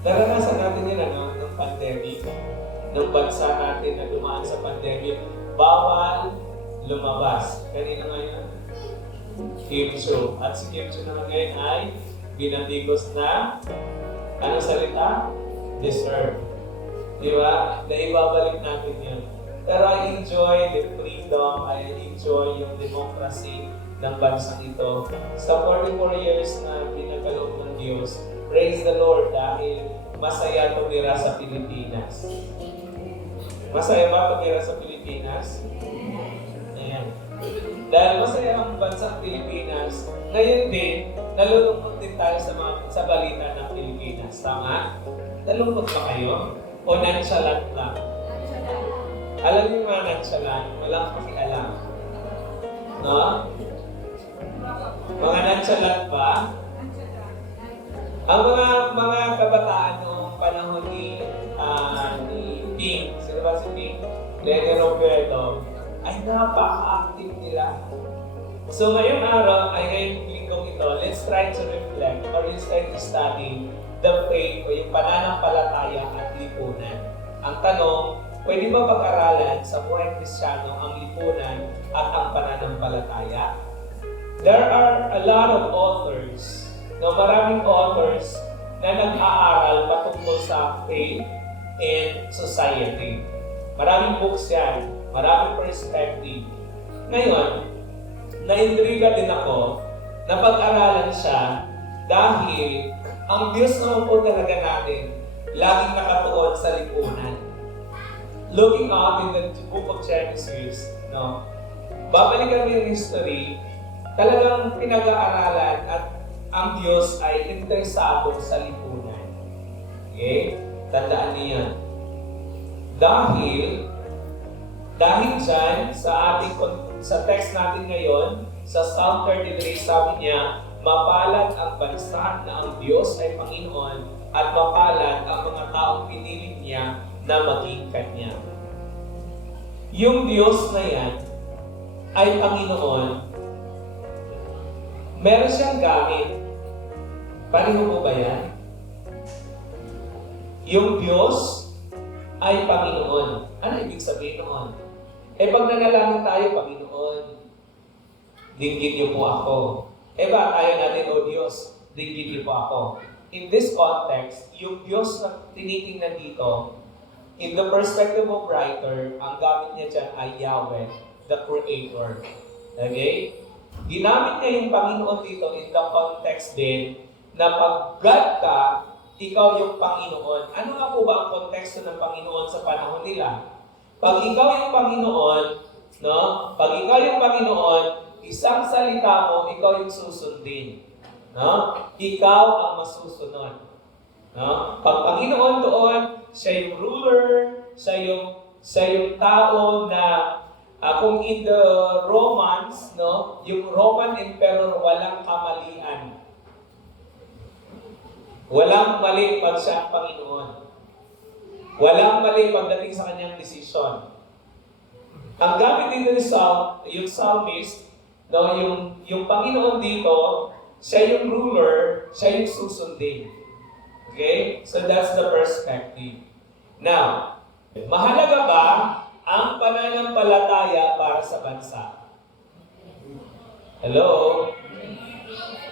Naranasan natin yun, ng pandemic. Ng bansa natin na dumaan sa pandemic, bawal lumabas. Kanina ngayon, Kim Chiu. At si Kim Chiu naman ngayon ay binatigos na, anong salita? Deserve. Di ba? Naibabalik natin yun. Pero I enjoy the freedom, I enjoy yung democracy ng bansang ito. Sa 44 years na pinagkaloob ng Diyos, praise the Lord dahil masaya tumira sa Pilipinas. Masaya ba tumira sa Pilipinas? Ayan. Dahil masaya ang bansang Pilipinas, ngayon din, nalulungkot din tayo sa balita ng Pilipinas. Tama? Nalungkot ba kayo? O nonchalant lang? Alam niyo mga nonchalant, walang pakialam. No? Mga nonchalant ba? Ang mga kabataan noong panahon ni Ping, sino ba si Ping? Lene Robredo, ay napaka-active nila. So ngayong araw, ay ngayong linggong ito, let's try to reflect or let's try to study the faith o yung pananampalataya at lipunan. Ang tanong, pwede ba pag-aralan sa buhay Kristiyano ang lipunan at ang pananampalataya? There are a lot of authors, maraming authors na nag-aaral patungkol sa faith and society. Maraming books yan, maraming perspective. Ngayon, na-intriga din ako na pag-aralan siya dahil ang Diyos naman po talaga natin laging nakatuon sa lipunan. Looking out in the book of Genesis, babalikan mo yung history, talagang pinag-aaralan at ang Diyos ay interesado sa lipunan. Okay? Tandaan niyo yan. Dahil dyan sa text natin ngayon, sa Psalm 33, sabi niya, mapalad ang bansa na ang Diyos ay Panginoon at mapalad ang mga taong pinili niya na maging Kanya. Yung Diyos na yan ay Panginoon. Meron siyang gamit. Pareho mo ba yan? Yung Diyos ay Panginoon. Ano ibig sabihin noon? Pag nanalangin tayo, Panginoon, dinggin niyo po ako. Ba, tayo natin, O Diyos, dinggin niyo po ako. In this context, yung Diyos na tinitingnan dito, in the perspective of writer, ang gamit niya dyan ay Yahweh, the Creator. Okay? Ginamit niya yung Panginoon dito in the context din na pag God ka, ikaw yung Panginoon. Ano nga po ba ang konteksto ng Panginoon sa panahon nila? Pag ikaw yung Panginoon, Pag ikaw yung Panginoon, isang salita mo, ikaw yung susundin. Ikaw ang masusunod. Pag Panginoon doon, siya yung ruler, siya yung tao na kung in the Romans, yung Roman Emperor walang kamalian. Walang mali pag siya ang Panginoon. Walang mali pagdating sa kanyang desisyon. Ang gamit dito ni yung psalmist, yung Panginoon dito, siya yung ruler, siya yung susundin. Okay? So that's the perspective. Now, mahalaga ba ang pananampalataya para sa bansa? Hello?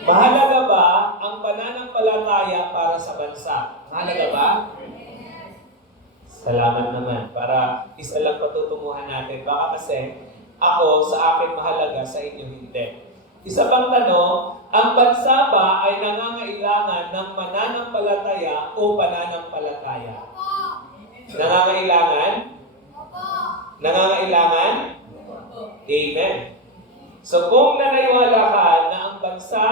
Mahalaga ba ang pananampalataya para sa bansa? Mahalaga ba? Salamat naman. Para isa lang patutunguhan natin. Baka kasi ako sa akin mahalaga, sa inyo hindi. Isa pang tanong, ang bansa ba ay nangangailangan ng mananampalataya o pananampalataya? Nangangailangan? Nangangailangan? Amen. So kung naniniwala ka na ang bansa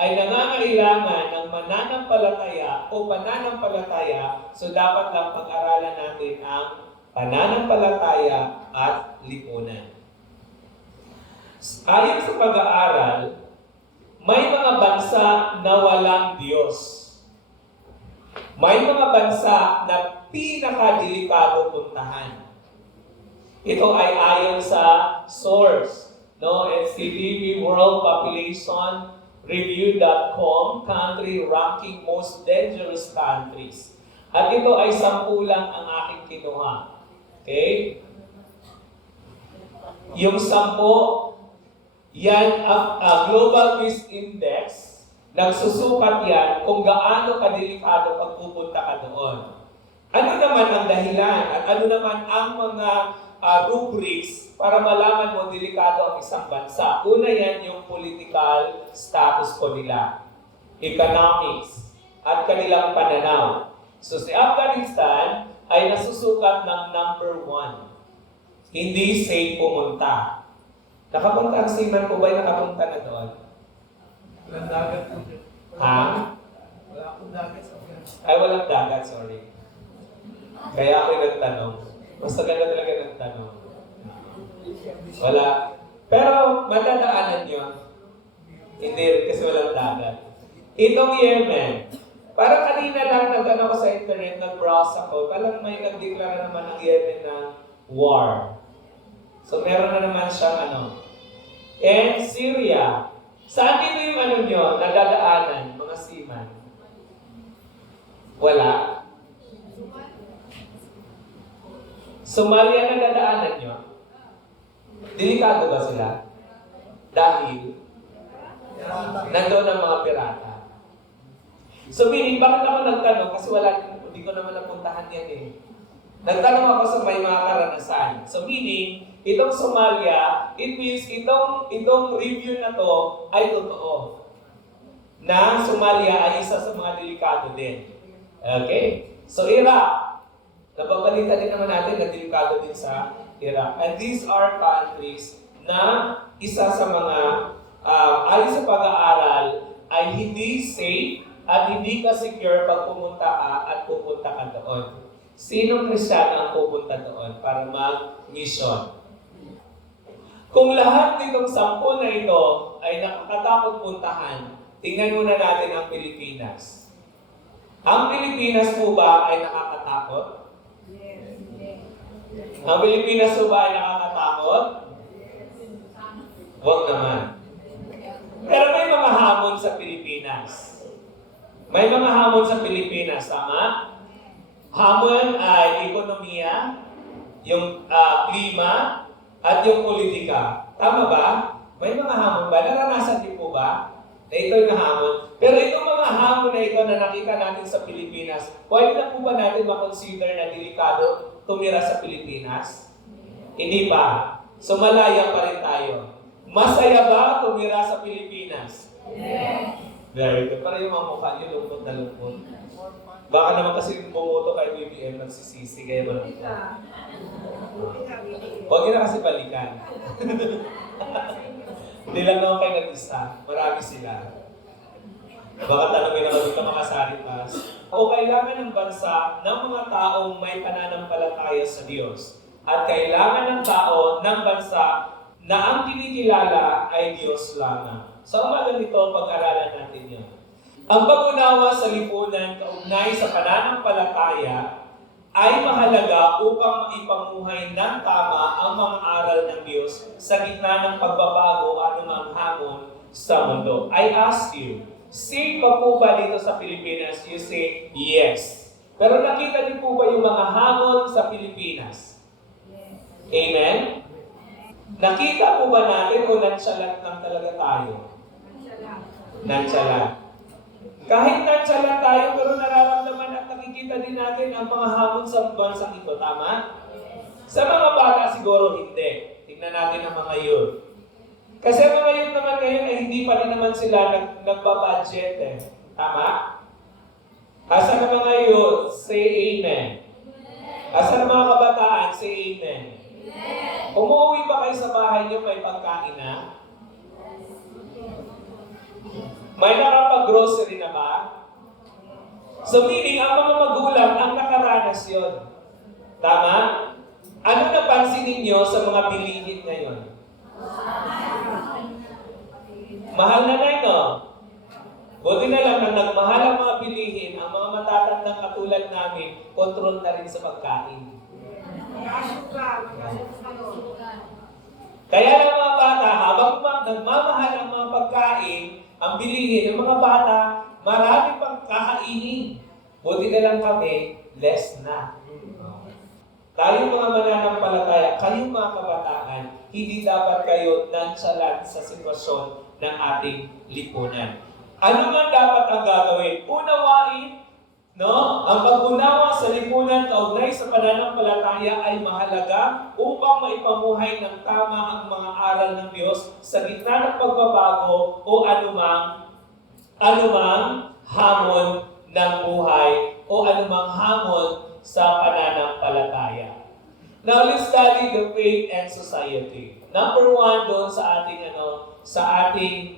ay nangangailangan ng mananampalataya o pananampalataya, so dapat lang pag-aralan natin ang pananampalataya at lipunan. Ayon sa pag-aaral, may mga bansa na walang Diyos. May mga bansa na pinakadelikado puntahan. Ito ay ayon sa source, SCDP World Population Review.com Country Ranking Most Dangerous Countries. At ito ay 10 lang ang aking kinuha. Okay? Yung 10, yan ang Global Peace Index. Nagsusukat yan kung gaano kadelikado pagpupunta ka doon. Ano naman ang dahilan at ano naman ang mga rubrics para malaman mo delikado ang isang bansa? Una yan yung political status ko nila, economics, at kanilang pananaw. So si Afghanistan ay nasusukat ng number 1. Hindi safe pumunta. Nakapunta ang seaman po ba yung nakapunta na doon? Walang dagat. Ha? Wala akong dagat sa Ay, walang dagat, sorry. Kaya ako yung nagtanong. Basta ganda talaga nagtanong. Wala. Pero madadaanan nyo. Hindi rin kasi walang dagat. Itong Yemen, parang kanina lang nagtanong ko sa internet, nag-browse ako, parang may nagdeklara naman ng Yemen ng war. So meron na naman siyang And Syria. Saan dito yung nyo, nadadaanan, mga seaman? Wala. Somalia nadadaanan nyo? Delikado ba sila? Dahil nandoon ang mga pirata. So meaning, bakit ako nagtanong? Kasi hindi ko naman napuntahan yan eh. Nagtanong ako sa may mga karanasan. So meaning, itong Somalia, it means itong review na to ay totoo. Na Somalia ay isa sa mga delikado din. Okay? So Iraq, nababalita din naman natin na delikado din sa Iraq. And these are countries na isa sa mga ayon sa pag-aaral ay hindi safe at hindi ka secure pag pumunta ka at pupunta ka doon. Sinong Kristiyano ang pupunta doon para mag-mission? Kung lahat nitong 10 na ito ay nakakatakot puntahan, tingnan muna natin ang Pilipinas. Ang Pilipinas po ba ay nakakatakot? Ang Pilipinas po ba ay nakakatakot? Huwag naman. Pero may mga hamon sa Pilipinas. May mga hamon sa Pilipinas, tama? Hamon ay ekonomiya, yung klima, at yung politika. Tama ba? May mga hamon ba? Naranasan niyo po ba? Na ito yung hamon. Pero itong mga hamon na ito na nakita natin sa Pilipinas, pwede na po ba natin makonsider na delikado tumira sa Pilipinas? Hindi pa. So malaya pa rin tayo. Masaya ba tumira sa Pilipinas? Yes. Very good. Para yung mga mukha niyo, lungkot na lungkot. Baka naman kasi bumoto kay BBM nagsisisi, kaya ba naman? Huwag na kasi balikan. Hindi lang naman kayo nag-isa. Marami sila. Baka tanongin naman dito makasari pas. O kailangan ng bansa ng mga taong may pananampalataya sa Diyos. At kailangan ng tao ng bansa na ang kinikilala ay Diyos lamang. So, ang mga ganito, pag-aralan natin yun. Ang pag-unawa sa lipunan kaugnay sa pananampalataya ay mahalaga upang maipamuhay ng tama ang mga aral ng Diyos sa gitna ng pagbabago anumang hamon sa mundo. I ask you, safe pa po ba dito sa Pilipinas? You say, yes. Pero nakita niyo po ba yung mga hamon sa Pilipinas? Amen? Nakita po ba natin o nantsalat lang talaga tayo? Nantsalat. Kahit nantsalat tayo, pero nararamdaman at nakikita din natin ang mga hamon sa bansang ito. Tama? Sa mga bata siguro hindi. Tingnan natin ang mga youth. Kasi ang mga youth naman ngayon ay hindi pa rin naman sila nagbabudget eh. Tama? Asa ng mga youth? Say amen. Asa ng mga kabataan? Say amen. Umuwi ba kayo sa bahay niyo may pagkain na? May nakapag-grocery na ba? So meaning, ang mga magulang ang nakaranas yun. Tama? Ano napansin ninyo sa mga bilihin ngayon? Mahal na na no? Buti na lang na nagmahal ang mga bilihin, ang mga matatandang katulad namin, control na rin sa pagkain. Kaya lang mga bata, habang nagmamahal ang mga pagkain, ang bilihin ng mga bata, marami pang kakainin. Buti na lang kami, less na. Tayo mga mananampalataya, kayong mga kabataan, hindi dapat kayo nonchalant sa sitwasyon ng ating lipunan. Ano man dapat ang gagawin? Unawain, no? Ang pag-unawa sa lipunan kaugnay sa pananampalataya ay mahalaga upang maipamuhay ng tama ang mga aral ng Diyos sa gitna ng pagbabago o anumang hamon ng buhay o anumang hamon sa pananampalataya. Now, let's study the faith and society. Number 1 doon sa ating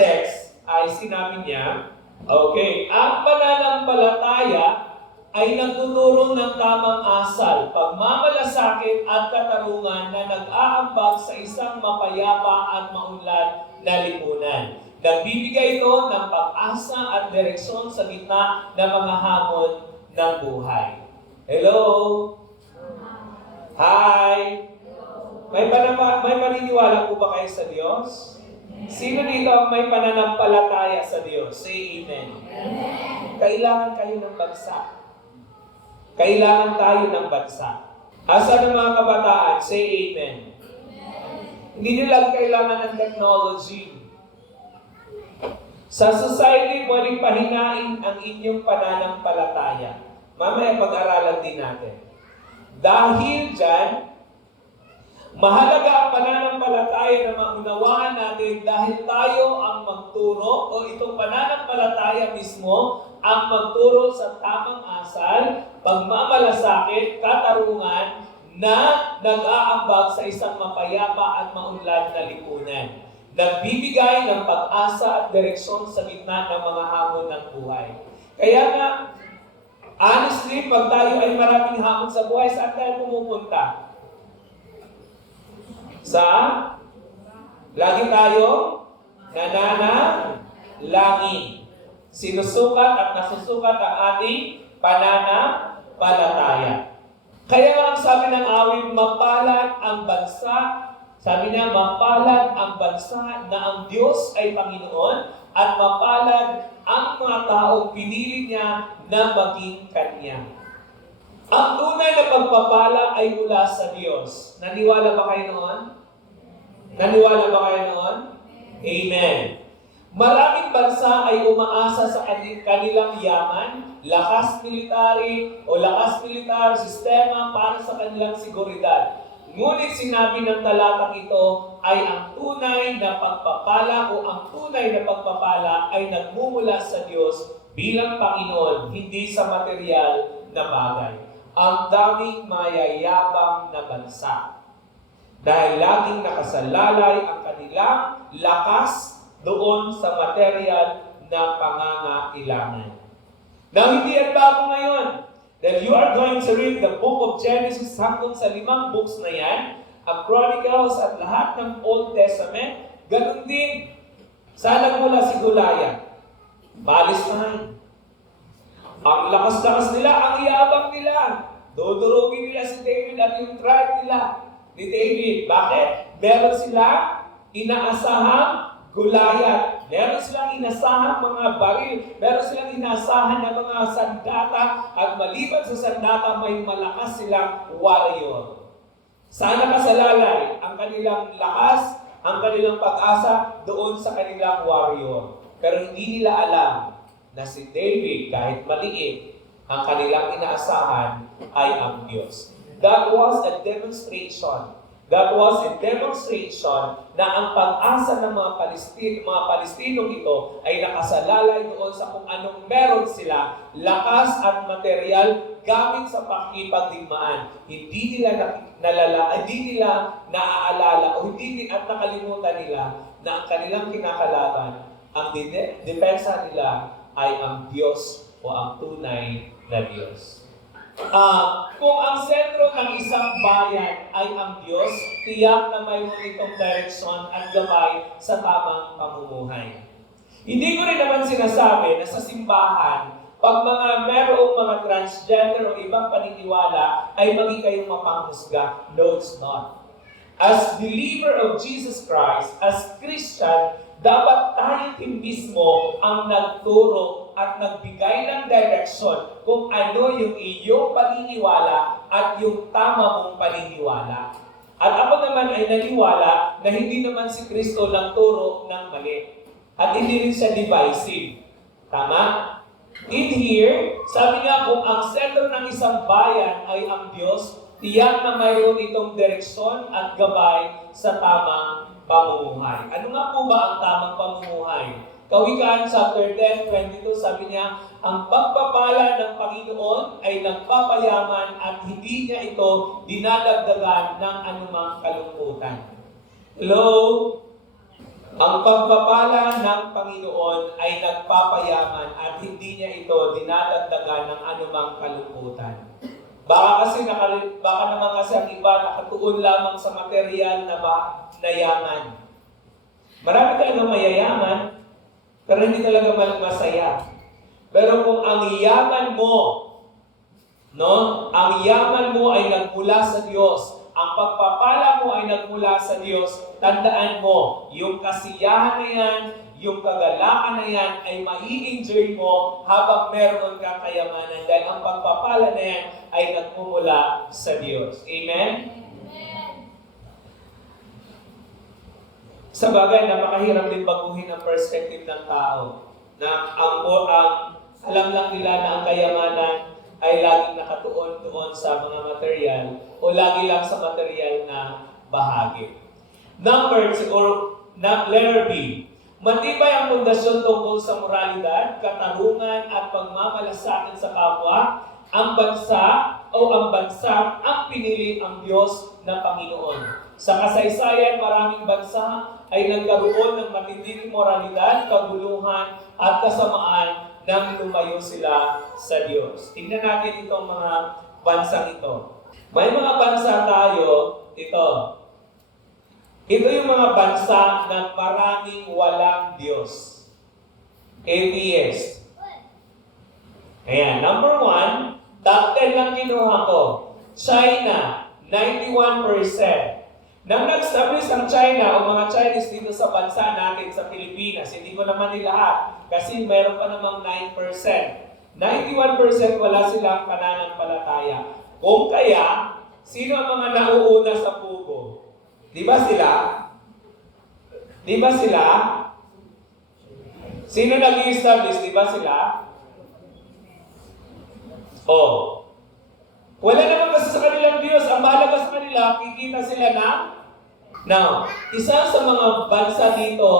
text ay sinabi niya, okay, ang pananampalataya ay nagtuturo ng tamang asal, pagmamalasakit at katarungan na nag-aambag sa isang mapayapa at maunlad na lipunan. Nagbibigay ito ng pag-asa at direksyon sa gitna ng mga hamon ng buhay. Hello? Hi! May paniniwala po ba kayo sa Diyos? Sino dito ang may pananampalataya sa Diyos? Say amen. Kailangan kayo ng bansa. Kailangan tayo ng bansa. Asa ng mga kabataan? Say amen. Hindi nyo lang kailangan ng technology. Sa society, pwedeng pahinain ang inyong pananampalataya. Mamaya pag-aralan din natin. Dahil dyan, mahalaga ang pananampalataya na maunawaan natin dahil tayo ang magturo o itong pananampalataya mismo ang magturo sa tamang asal, pagmamalasakit, katarungan na nag-aambag sa isang mapayapa at maunlad na lipunan. Nagbibigay ng pag-asa at direksyon sa gitna ng mga hamon ng buhay. Kaya nga, honestly, pag tayo ay maraming hamon sa buhay, saan tayo pumupunta? Lagi tayo nananalangin. Sinusukat at nasusukat ang ating pananampalataya. Kaya nga sabi ng awit, mapalad ang bansa. Sabi niya, mapalad ang bansa na ang Diyos ay Panginoon at mapalad ang mga taong pinili niya na maging Kanya. Ang tunay na pagpapala ay mula sa Diyos. Naniwala ba kayo noon? Naniwala ba kayo noon? Amen. Maraming bansa ay umaasa sa kanilang yaman, lakas militar sistema para sa kanilang seguridad. Ngunit sinabi ng talatang ito ay ang tunay na pagpapala o ang tunay na pagpapala ay nagmumula sa Diyos bilang Panginoon, hindi sa material na bagay. Ang daming mayayabang na bansa dahil laging nakasalalay ang kanilang lakas doon sa material na pangangailangan. Now, hindi ang bago ngayon. Then you are going to read the book of Genesis hanggang sa 5 books na yan, ang Chronicles at lahat ng Old Testament. Ganun din. Saan nagmula si Goliath? Palestine. Ang lakas-lakas nila, ang yabang nila. Dudurugin nila si David at yung tribe nila ni David. Bakit? Meron sila inaasahang Goliath. Meron silang inasahang mga baril. Meron silang inasahan na mga sandata. At maliban sa sandata, may malakas silang warrior. Saan nakasalalay ang kanilang lakas, ang kanilang pag-asa doon sa kanilang warrior. Pero hindi nila alam na si David, kahit maliit, ang kanilang inaasahan ay ang Diyos. That was a demonstration. That was a demonstration na ang pag-asa ng mga Palestinong ito ay nakasalalay doon sa kung anong meron sila, lakas at material gamit sa pakikipagdigmaan. Hindi nila naaalala o hindi at nakalimutan nila na ang kanilang kinakalaban, ang depensa nila ay ang Diyos o ang tunay na Diyos. Kung ang sentro ng isang bayan ay ang Diyos, tiyak na mayroon itong direksyon at gabay sa tamang pamumuhay. Hindi ko rin naman sinasabi na sa simbahan, pag merong mga transgender o ibang paniniwala, ay maging kayong mapanghusga. No, it's not. As believer of Jesus Christ, as Christian, Dapat tayo din mismo ang nagturo at nagbigay ng direksyon kung ano yung iyong paniniwala at yung tama mong paniniwala. At ako naman ay naniwala na hindi naman si Kristo nagturo ng mali. At hindi rin siya divisive. Tama? In here, sabi nga kung ang sentro ng isang bayan ay ang Diyos, tiyak na mayroon itong direksyon at gabay sa tamang pamumuhay. Ano nga po ba ang tamang pamumuhay? Kawikaan chapter 10:22, sabi niya, ang pagpapala ng Panginoon ay nagpapayaman at hindi niya ito dinadagdagan ng anumang kalungkutan. Hello? Ang pagpapala ng Panginoon ay nagpapayaman at hindi niya ito dinadagdagan ng anumang kalungkutan. Baka naman kasi ang iba nakatuon lamang sa material na yaman. Marami talaga mayayaman, pero hindi talaga masaya. Pero kung ang yaman mo, ang yaman mo ay nagmula sa Diyos, ang pagpapala mo ay nagmula sa Diyos, tandaan mo, yung kasiyahan na yan, yung kagalakan na yan, ay mai-enjoy mo habang meron kang kayamanan. Dahil ang pagpapala na yan ay nagmumula sa Diyos. Amen? Sa bagay, napakahirap din baguhin ang perspective ng tao. Na alam lang nila na ang kayamanan ay laging nakatuon-tuon sa mga material o lagi lang sa material na bahagi. Letter B. Matibay ang pundasyon tungkol sa moralidad, katarungan at pagmamalasakit sa kapwa, ang bansa ang pinili ang Diyos na Panginoon. Sa kasaysayan, maraming bansa ay nagkaroon ng matinding moralidad, kaguluhan at kasamaan nang lumayo sila sa Diyos. Tingnan natin itong mga bansang ito. May mga bansa tayo, ito. Ito yung mga bansa na maraming walang Diyos. Atheist. Ayan, number 1, top 10 lang kinuha ko. China, 91%. Nang nag-establish ang China o mga Chinese dito sa bansa natin sa Pilipinas, hindi ko naman lahat kasi meron pa namang 9%. 91% wala silang pananampalataya. Kung kaya, sino ang mga nauuna sa pugo? Di ba sila? Di ba sila? Sino nag-i-establish? Di ba sila? Oh. Wala naman kasi sa kanilang Diyos. Ang mahalaga sa kanila, kikita sila na. Now, isa sa mga bansa dito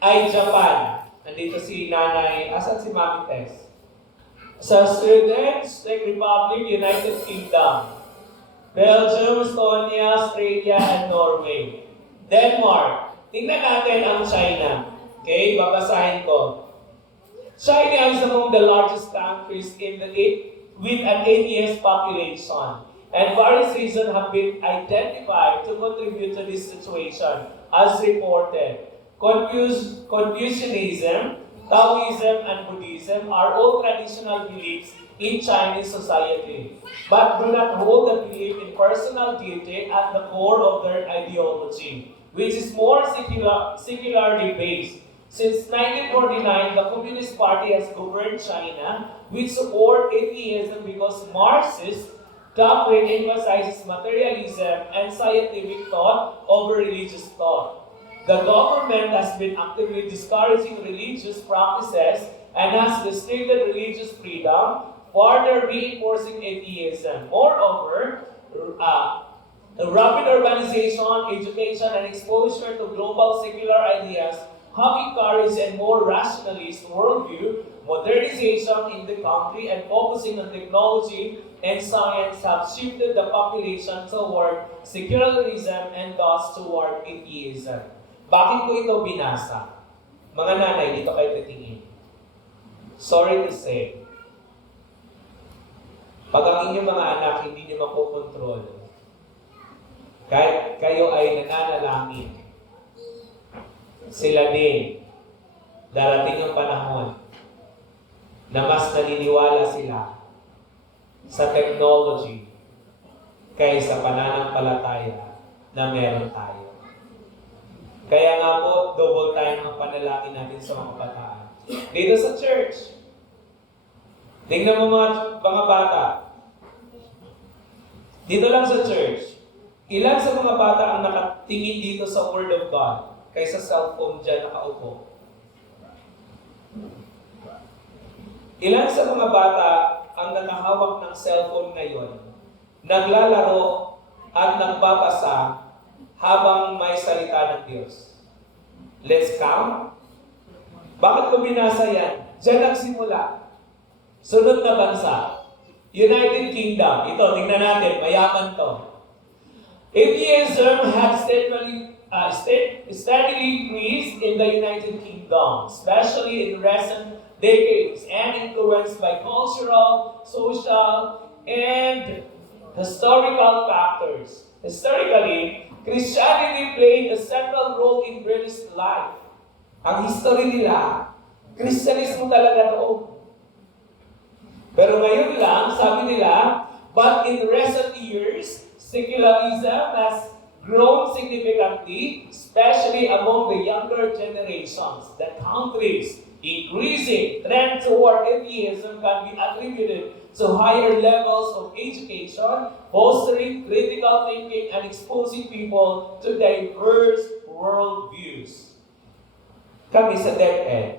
ay Japan. Nandito si Nanay. Asan si Mami Tess? Sa Sweden, Czech Republic, United Kingdom, Belgium, Estonia, Australia, and Norway. Denmark. Tingnan natin ang China. Okay, babasahin ko. China is among the largest countries with an atheist population, and various reasons have been identified to contribute to this situation, as reported. Confucianism, Taoism, and Buddhism are all traditional beliefs in Chinese society, but do not hold the belief in personal deity at the core of their ideology, which is more secularly based. Since 1949, the Communist Party has governed China, which support atheism because Marxist doctrine emphasizes materialism and scientific thought over religious thought. The government has been actively discouraging religious practices and has restricted religious freedom, further reinforcing atheism. Moreover, rapid urbanization, education, and exposure to global secular ideas have encouraged a more rationalist worldview. Modernization in the country and focusing on technology and science have shifted the population toward secularism and thus toward atheism. Bakit ko ito binasa? Mga nanay, dito kayo titingin. Sorry to say, pag ang inyong mga anak hindi niyo makokontrol, kahit kayo ay nananalangin, sila din, darating ang panahon na mas naniniwala sila sa technology kaysa pananampalataya na meron tayo. Kaya nga po, double time ang panalangin natin sa mga kabataan. Dito sa church, tingnan mo mga bata. Dito lang sa church, ilan sa mga bata ang nakatingin dito sa Word of God kaysa cellphone dyan nakaupo? Ilan sa mga bata ang nakahawak ng cellphone ngayon, naglalaro at nagbabasa habang may salita ng Diyos? Let's count. Bakit ko binasa yan? Diyan nagsimula. Sunod na bansa, United Kingdom. Ito, tingnan natin, mayaman to. Atheism has steadily increased in the United Kingdom, especially in recent decades, and influenced by cultural, social, and historical factors. Historically, Christianity played a central role in British life. Ang history nila, Kristyanismo talaga noon. Pero ngayon lang, sabi nila, but in recent years, secularism has grown significantly, especially among the younger generations. The country's increasing trend toward atheism can be attributed to higher levels of education, fostering critical thinking, and exposing people to diverse worldviews. Kami sa DepEd,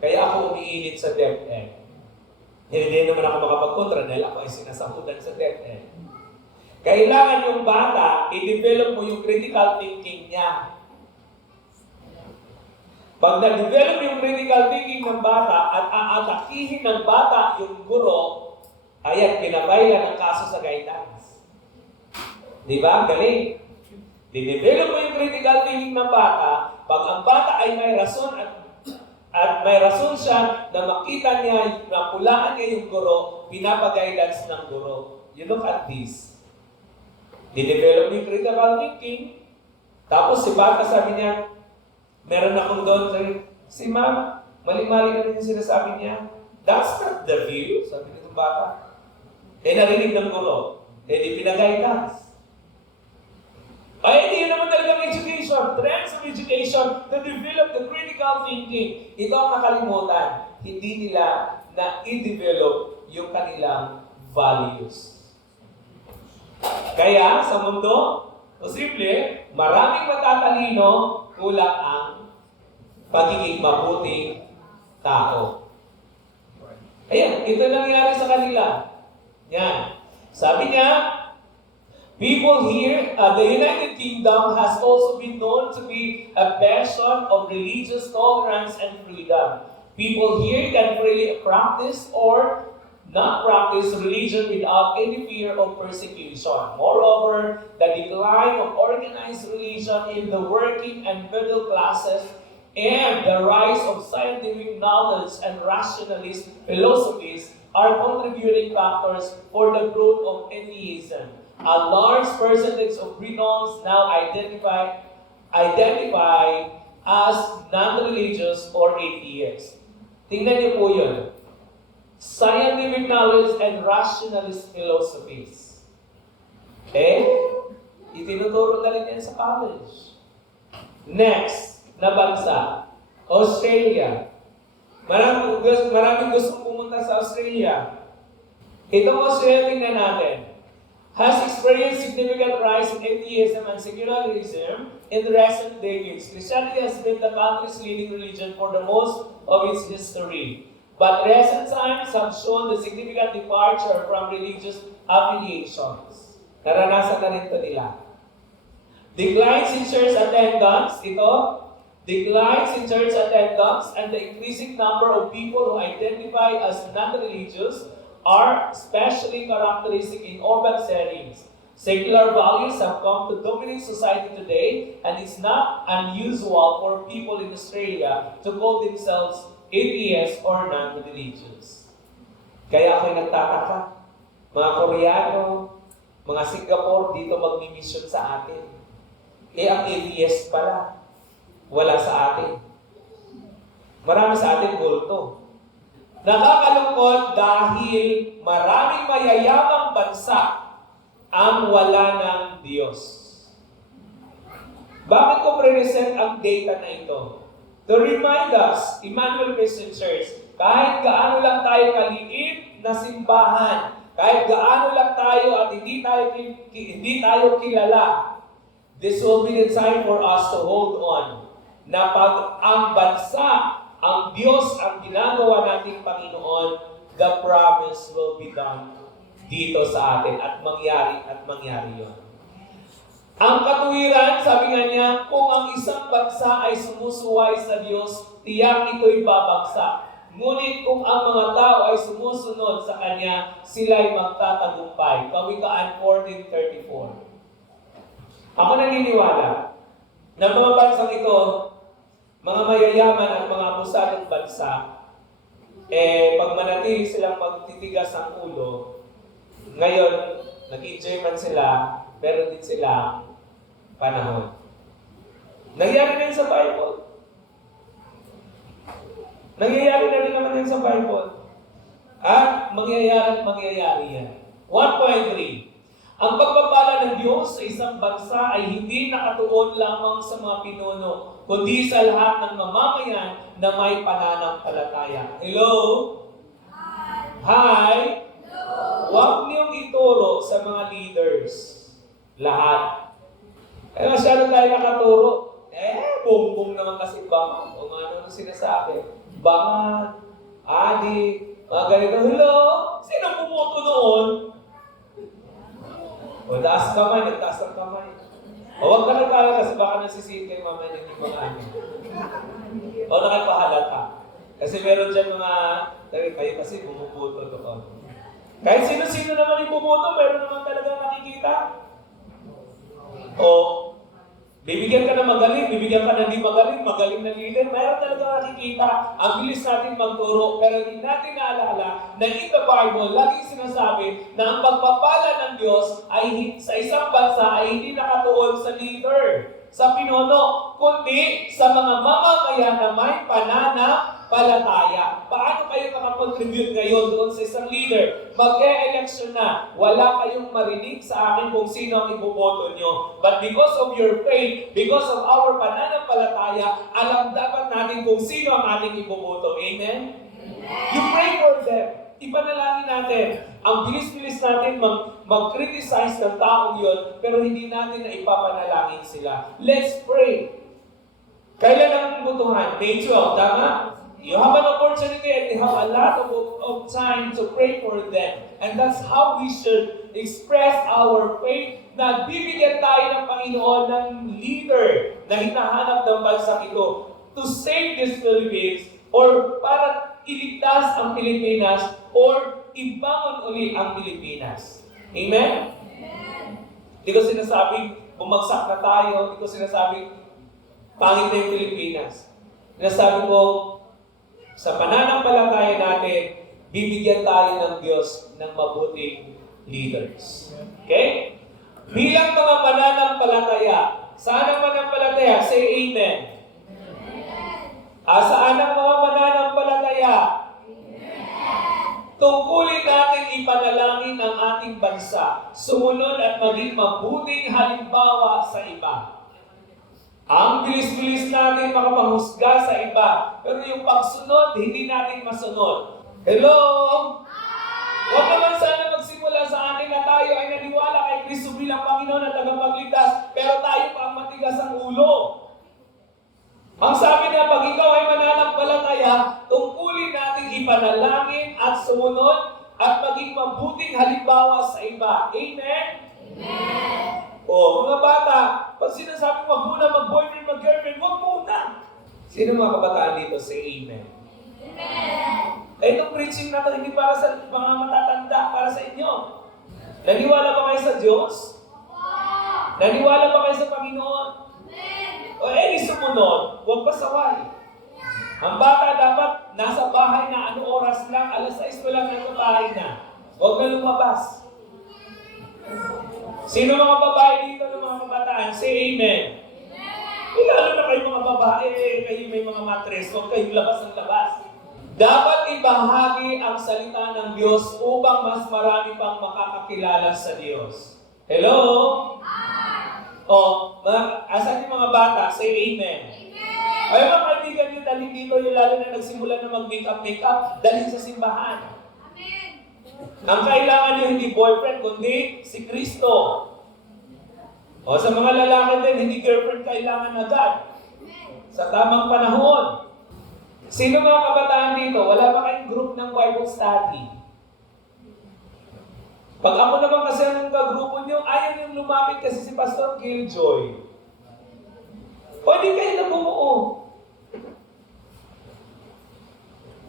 kaya ako umiinit sa DepEd. Hindi naman ako makapagkontra dahil ako ay sinasahudan sa DepEd. Kailangan yung bata, i-develop mo yung critical thinking niya. Pag na-develop yung critical thinking ng bata at aatakihin ng bata yung guro, ayan, pinapailan ang kaso sa guidance. Di ba? Galing. Di-develop mo yung critical thinking ng bata, pag ang bata ay may rason at may rason siya na makita niya, na pulaan niya yung guro, pinapag-guidance ng guro. You look at this. Di-develop yung critical thinking, tapos si bata sabi niya, meron akong doon, si mama, mali-mali na rin yung sinasabi niya. That's not the view, sabi nitong bata. Narinig ng guro. Di pinag-guidance. Ay, hindi yun naman talagang education. Trends of education to develop the critical thinking. Ito ang nakalimutan. Hindi nila na i-develop yung kanilang values. Kaya, sa mundo, posible, maraming matatalino, kulang ang pagiging mabuting tao. Ayan, ito nangyari sa kanila. Yan. Sabi niya, people here, the United Kingdom has also been known to be a bastion of religious tolerance and freedom. People here can freely practice or not practice religion without any fear of persecution. Moreover, the decline of organized religion in the working and middle classes and the rise of scientific knowledge and rationalist philosophies are contributing factors for the growth of atheism. A large percentage of Britons now identify as non-religious or atheists. Tingnan niyo po yun. Scientific knowledge and rationalist philosophies. Itinuturo na rin yan sa college. Next na bansa, Australia. Maraming gustong pumunta sa Australia. Itong Australia, tingnan natin, has experienced significant rise in atheism and secularism in the recent decades. Christianity has been the country's leading religion for the most of its history. But recent times have shown the significant departure from religious affiliations. Naranasan na rin ito nila. Declines in church attendance, declines in church attendance and the increasing number of people who identify as non-religious are especially characteristic in urban settings. Secular values have come to dominate society today, and it's not unusual for people in Australia to call themselves atheists or non-religious. Kaya ako'y nagtataka, mga Koreano, mga Singapore, dito magmi-mission sa atin. Ang atheist pala, wala sa atin. Marami sa atin gulto. Nakakalungkot dahil maraming mayayamang bansa ang wala ng Diyos. Bakit ko present ang data na ito? To remind us, Emmanuel Christian Church, kahit gaano lang tayo kaliit na simbahan, kahit gaano lang tayo at hindi tayo kilala, this will be the time for us to hold on na pag ang bansa, ang Diyos, ang ginagawa nating Panginoon, the promise will be done dito sa atin at mangyari yun. Ang katuwiran, sabi nga niya, kung ang isang bansa ay sumusuway sa Diyos, tiyak ito'y babagsak. Ngunit kung ang mga tao ay sumusunod sa Kanya, sila'y magtatagumpay. Kawikaan 14:34. Ako naniniwala na mga bansang ito, mga mayayaman at mga abusadong bansa, pag manatili silang magtitigas ang ulo, ngayon, nag-enjoy man sila, pero din sila panahon. Nangyayari na yun sa Bible. Nangyayari na rin naman yun sa Bible. At mangyayari yan. 1.3. Ang pagpapala ng Diyos sa isang bansa ay hindi nakatuon lamang sa mga pinuno, kundi sa lahat ng mamamayan na may pananampalataya. Hello? Hi? Huwag niyong ituro sa mga leaders. Lahat. Kaya masyado tayo nakaturo. Bumbong naman kasi baka. O ano sinasabi. Baka, adik, mga ganito. Hello? Sino pumoto noon? O taas kamay, nagtaas ang kamay. O huwag ka nagkala kasi baka nasisihin kayo mamaya ng mga ano. O nakapahalata. Kasi meron dyan mga, kayo kasi bumuputo doon. Kahit sino-sino naman yung bumuto, meron naman talaga nakikita. O, bibigyan ka na magaling, bibigyan ka na di magaling, magaling na leader, meron talaga nakikita. Ang bilis natin magturo, pero hindi natin naalala na in the Bible, laging sinasabi na ang pagpapala ng Diyos ay sa isang bansa ay hindi nakatuon sa leader, sa pinuno, kundi sa mga mamamayan na may pananampalataya. Paano kayo makakontribute ngayon doon sa isang leader? Mag-e-election na. Wala kayong marinig sa akin kung sino ang iboboto nyo. But because of your faith, because of our pananampalataya, alam dapat natin kung sino ang ating iboboto. Amen? You pray for them. Ipanalangin natin. Ang bilis-bilis natin mag-criticize ng taong yun, pero hindi natin na ipapanalangin sila. Let's pray. Kailan ang butuhan? May 12, tama? You have an opportunity and you have a lot of time to pray for them. And that's how we should express our faith na bibigyan tayo ng Panginoon ng leader na hinahanap ng bansang ito to save this Philippines or para iligtas ang Pilipinas or ibangon uli ang Pilipinas. Amen? Di ko sinasabing bumagsak na tayo, di ko sinasabing pangit na yung Pilipinas. Sinasabi ko, sa pananampalataya natin, bibigyan tayo ng Diyos ng mabuting leaders. Okay? Bilang mga pananampalataya, saan ang pananampalataya? Say amen. Saan ang mga pananampalataya? Tungkulin natin ipanalangin ang ating bansa, sumunod at maging mabuting halimbawa sa iba. Ang bilis-bilis natin makapanghusga sa iba, pero yung pagsunod, hindi natin masunod. Hello? Huwag naman sana magsimula sa atin na tayo ay naniwala kay Kristo bilang Panginoon at tagapagligtas, pero tayo pa ang matigas ang ulo. Ang sabi na pag ikaw ay mananampalataya, tungkulin natin ipanalangin at sumunod at maging mabuting halimbawa sa iba. Amen? Amen! O, mga bata, pag sinasabi wag muna mag-boyfriend, mag-girlfriend, wag muna. Sino mga kabataan dito? Say amen. Amen! Itong preaching na ito, hindi para sa mga matatanda, para sa inyo. Naniwala ba kayo sa Diyos? Naniwala ba kayo sa Panginoon? O di sumunod, huwag pasaway. Ang bata dapat nasa bahay na, ano oras lang, alas 6 pa lang nasa bahay na. Huwag na lumabas. Sino mga babae dito ng mga kabataan? Say amen. Lalo na kayo mga babae, kayo may mga matres, huwag kayong labas ang labas. Dapat ibahagi ang salita ng Diyos upang mas marami pang makakakilala sa Diyos. Hello? Asan yung mga bata? Say amen. Ay, mga kaibigan nyo, dalhin dito yung lalo na nagsimula na mag-makeup, dalhin sa simbahan. Ang kailangan nyo hindi boyfriend, kundi si Kristo. Sa mga lalaki din, hindi girlfriend kailangan agad. Sa tamang panahon. Sino mga kabataan dito? Wala ba kayong group ng Bible study? Pag ako naman kasi ang kagrupo nyo, ayaw yung lumapit kasi si Pastor Killjoy. Di kayo na bumuo.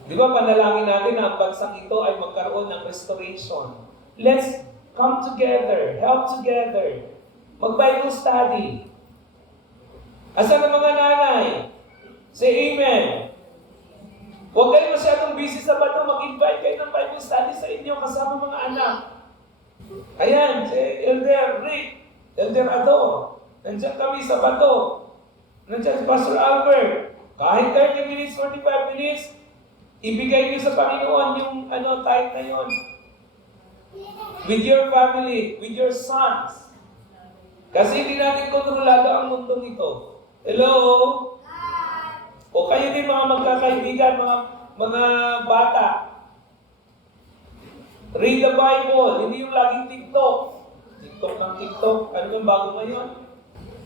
Di ba panalangin natin na ang bansang ito ay magkaroon ng restoration. Let's come together, help together. Mag-Bible study. Asan ang mga nanay? Say amen. Huwag kayo masyadong busy sa bato, mag-invite kayo ng Bible study sa inyo kasama mga anak. Ayan, si Elder Rick, Elder Ado, nandiyan kami sa bato. Nandiyan si Pastor Albert. Kahit 30 minutes, 45 minutes, ibigay niyo sa Panginoon yung time na yun. With your family, with your sons. Kasi hindi natin kontrolado ang mundong ito. Hello? O kayo din mga magkakaibigan, mga bata. Read the Bible, hindi yung laging TikTok. TikTok ng TikTok. Ano yung bago ngayon?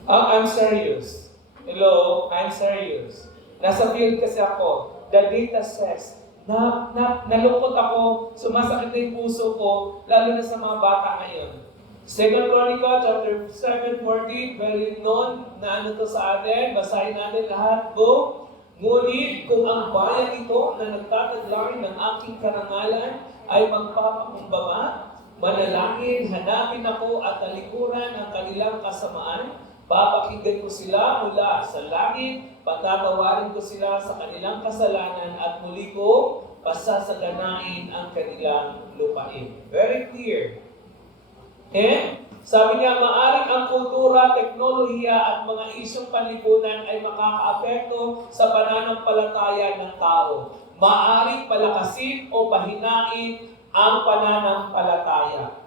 I'm serious. Hello? I'm serious. Nasa field kasi ako. The data says, nalungkot ako, sumasakit na yung puso ko, lalo na sa mga bata ngayon. 2 Chronicle chapter 7:14, very known na to sa atin. Basahin natin lahat. Go! Ngunit kung ang bayan ito na nagtataglarin ng aking karangalan ay magpapakumbaba, manalangin, hanapin ako at talikuran ang kanilang kasamaan, papakinggan ko sila mula sa langit, patatawarin ko sila sa kanilang kasalanan at muli ko pasasaganain ang kanilang lupain. Very clear. Sabi niya, maaaring ang kultura, teknolohiya at mga isyong panlipunan ay makakaapekto sa pananampalataya ng tao. Maaaring palakasin o pahinain ang pananampalataya.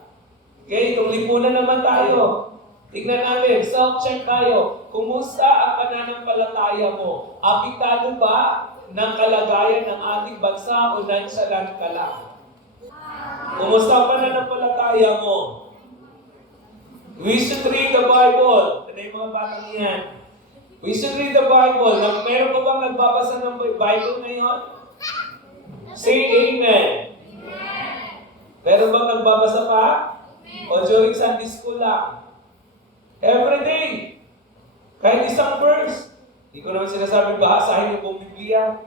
Okay, itong lipunan naman tayo. Tignan natin, self-check tayo. Kumusta ang pananampalataya mo? Apektado ba ng kalagayan ng ating bansa o nonchalant ka lang? Kumusta ang pananampalataya mo? We should read the Bible. Ano yung mga batang yan? We should read the Bible. Meron pa bang nagbabasa ng Bible ngayon? Say amen. Meron bang nagbabasa pa? O during Sunday school lang? Every day. Kahit isang verse. Hindi ko naman sinasabi basahin yung buong Biblia.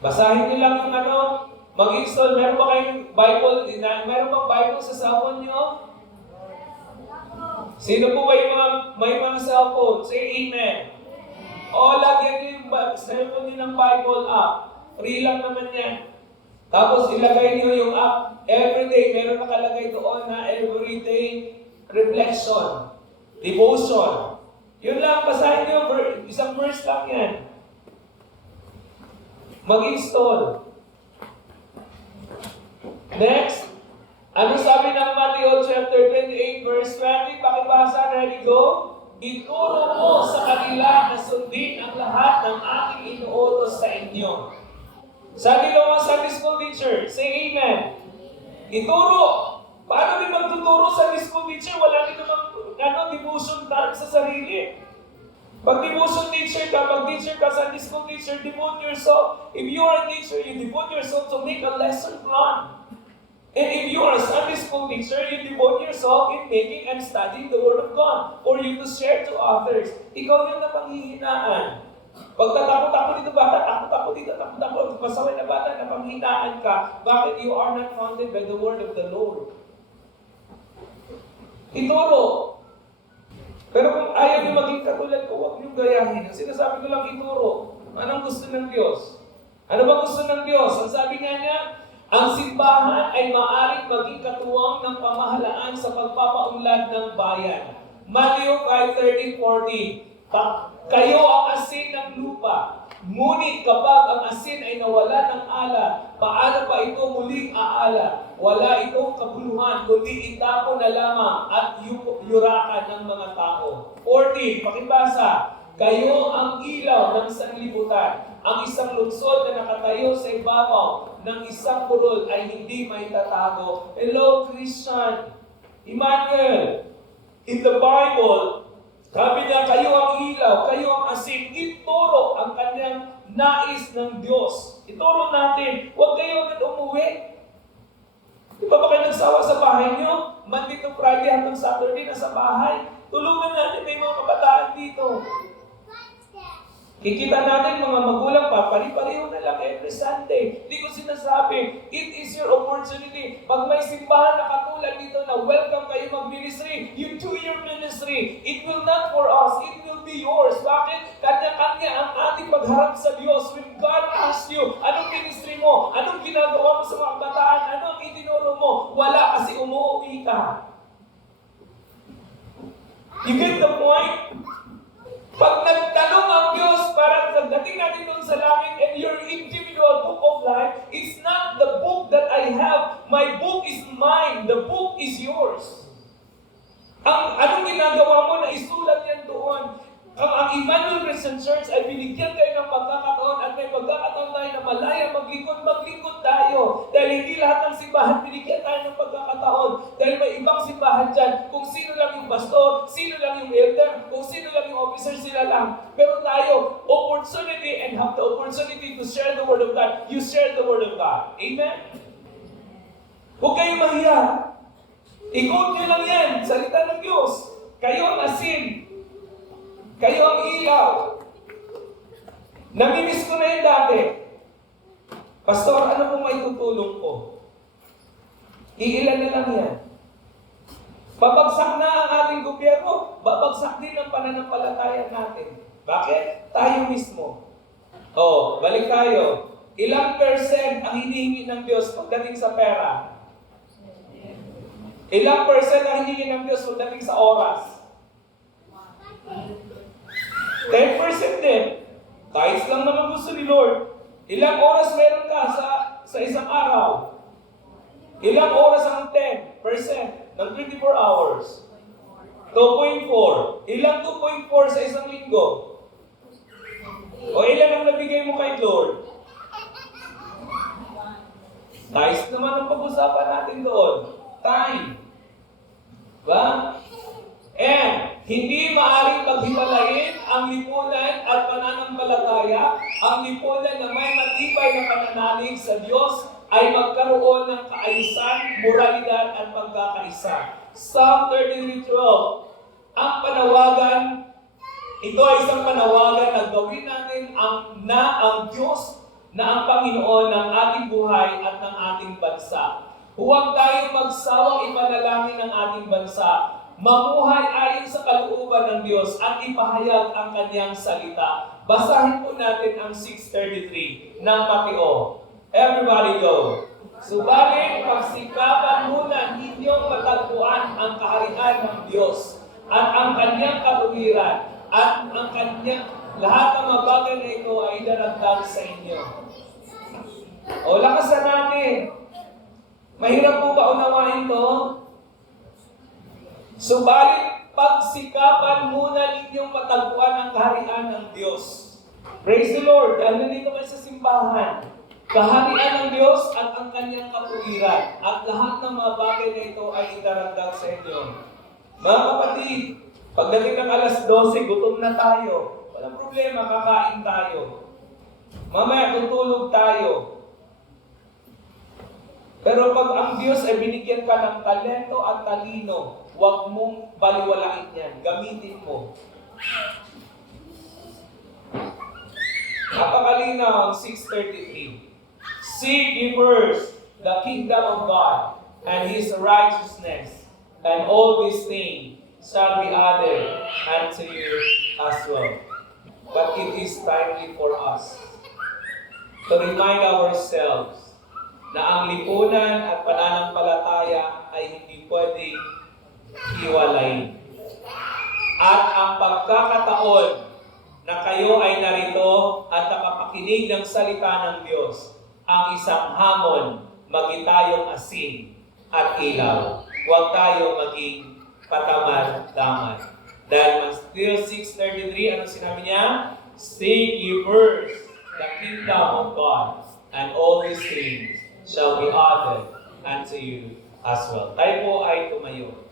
Basahin niyo lang yung mag-install. Meron ba kayong Bible? Meron bang Bible sa cellphone niyo? Sino po ba yung may mga cellphone? Say amen. O, lagyan niyo yung cellphone niyo ng Bible app. Free lang naman yan. Tapos ilagay niyo yung app. Everyday, meron nakalagay doon na everyday reflection, devotion. Yun lang, basahin niyo. Isang verse lang yan. Mag-install. Next. Ano sabi ng Matthew chapter 28 verse 20? Pakibasa, ready, go? Ituro mo sa kanila na sundin ang lahat ng aking inuutos sa inyo. Sabi ng mga Sunday school teacher, say amen. Ituro. Paano din magtuturo sa Sunday school teacher? Wala din naman devotion time sa sarili. Pag devotion teacher ka, Sunday school teacher, devote yourself. If you are a teacher, you devote yourself to make a lesson plan. And if you are a Sunday school teacher, you devote yourself in making and studying the Word of God for you to share to others. Ikaw yung napanghihinaan. Pag tatakot-takot dito bata, takot-takot, pasaway na bata, napanghinaan ka, bakit you are not founded by the Word of the Lord? Ituro. Pero kung ayaw niyo maging katulad ko, huwag niyo gayahin. Ang sinasabi ko lang ituro. Anong gusto ng Diyos? Ano ba gusto ng Diyos? Ang sabi nga niya, ang simbahan ay maaaring maging katuwang ng pamahalaan sa pagpapaunlad ng bayan. Matthew 5:13-14. Kayo ang asin ng lupa. Ngunit kapag ang asin ay nawala ng ala, paano pa ito muling aala? Wala itong kabuluhan, kundi itapon na lamang at yurakan ng mga tao. 14, pakibasa. Kayo ang ilaw ng sanlibutan. Ang isang lungsod na nakatayo sa ibabaw ng isang burol ay hindi may tatago. Hello, Christian. Emmanuel. In the Bible, sabi niya, kayo ang ilaw, kayo ang asin. Ituro ang kanyang nais ng Diyos. Ituro natin, huwag kayo agad umuwi. Di ba kayo nagsawa sa bahay niyo? Monday to Friday hanggang Saturday na sa bahay. Tulungan natin yung mga kabataan dito. Kikita natin mga magulang pa, pari-pariho na lang every Sunday. Hindi ko sinasabi, it is your opportunity. Pag may simbahan na katulad dito na welcome kayo mag-ministry, you do your ministry. It will not for us, it will be yours. Bakit? Kanya-kanya ang ating pagharap sa Diyos. When God asks you, anong ministry mo? Anong ginagawa mo sa mga kabataan? Anong itinuro mo? Wala kasi umuwi ka. You get the point? Pag nagtanong ang Diyos para dating natin doon sa langit and your individual book of life, it's not the book that I have. My book is mine. The book is yours. Anong ginagawa mo na isulat yan doon? Ang Emmanuel Christian Church ay binigyan tayo ng pagkakataon at may pagkakataon tayo na malaya maglingkod tayo. Dahil hindi lahat ng simbahan binigyan tayo ng pagkakataon. Dahil may ibang simbahan dyan, kung sino lang yung pastor, sino lang yung elder, kung sino lang yung officer, sila lang. Pero tayo, opportunity and have the opportunity to share the Word of God. You share the Word of God. Amen? Huwag kayong mahiya. I-quote nyo lang yan, salita ng Diyos. Kayo ang asin. Kayo ang ilaw. Namimiss ko na yun dati. Pastor, ano pong may tutulong ko? Iilan na lang yan. Babagsak na ang ating gobyerno, babagsak din ang pananampalataya natin. Bakit? Tayo mismo. Balik tayo. Ilang percent ang hinihingi ng Diyos pagdating sa pera? Ilang percent ang hinihingi ng Diyos pagdating sa oras? 10% din. Kahit lang naman gusto ni Lord. Ilang oras meron ka sa isang araw? Ilang oras ang 10% ng 24 hours? 2.4. Ilang 2.4 sa isang linggo? O ilan ang nabigay mo kay Lord? Kahit naman ang pag-usapan natin doon. Time. Ba? And hindi maaaring paghiwalayin ang lipunan at pananampalataya. Ang lipunan na may matibay na pananalig sa Diyos ay magkaroon ng kaayusan, moralidad at pagkakaisa. Psalm 33:12. Ang panawagan, ito ay isang panawagan na gawin natin ang Diyos na ang Panginoon ng ating buhay at ng ating bansa. Huwag tayong magsawang ipanalangin ng ating bansa. Mamuhay ayon sa kalooban ng Diyos at ipahayag ang kanyang salita. Basahin po natin ang 6:33 ng Mateo. Everybody go. Subalit, pagsikapan muna ninyong matagpuan ang kaharian ng Diyos at ang kanyang katuwiran at ang kanyang lahat ng mga bagay na ito ay idaragdag sa inyo. Lakasan natin. Mahirap po ba unawain to? Subalit, pagsikapan muna ninyong matagpuan ang kaharian ng Diyos. Praise the Lord! Dahil nandito kayo sa simbahan. Kaharian ng Diyos at ang kanyang katuwiran. At lahat ng mga bagay na ito ay idaragdag sa inyo. Mga kapatid, pagdating ng alas 12, gutom na tayo. Walang problema, kakain tayo. Mamaya, tutulog tayo. Pero pag ang Diyos ay binigyan ka ng talento at talino, huwag mong baliwalain yan. Gamitin mo. Napakalinaw ang 6:33. Seek ye first the kingdom of God and His righteousness, and all these things shall be added unto you as well. But it is timely for us to remind ourselves na ang lipunan at pananampalataya ay hindi pwedeng hiwalayin. At ang pagkakataon na kayo ay narito at pakikinig ng salita ng Diyos ang isang hamon, maging tayong asin at ilaw. Huwag tayo maging katamad-tamad. Dahil Matthew 6:33, ano sinabi niya? Seek ye first the kingdom of God, and all these things shall be added unto you as well. Tayo po ay tumayo.